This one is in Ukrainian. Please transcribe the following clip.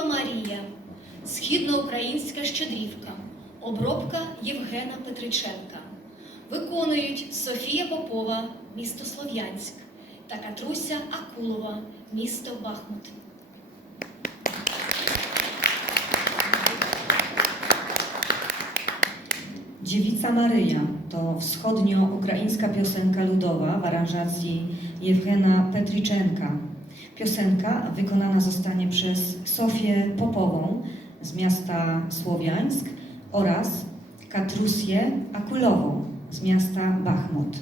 Діва Марія, східноукраїнська щедрівка, обробка Євгена Петриченка. Виконують Софія Попова, місто Слов'янськ та Катруся Акулова, місто Бахмут. Dziewica Maryja to wschodnio-ukraińska piosenka ludowa w aranżacji Jewgena. Piosenka wykonana zostanie przez Sofię Popową z miasta Słowiańsk oraz Katrusję Akulową z miasta Bachmut.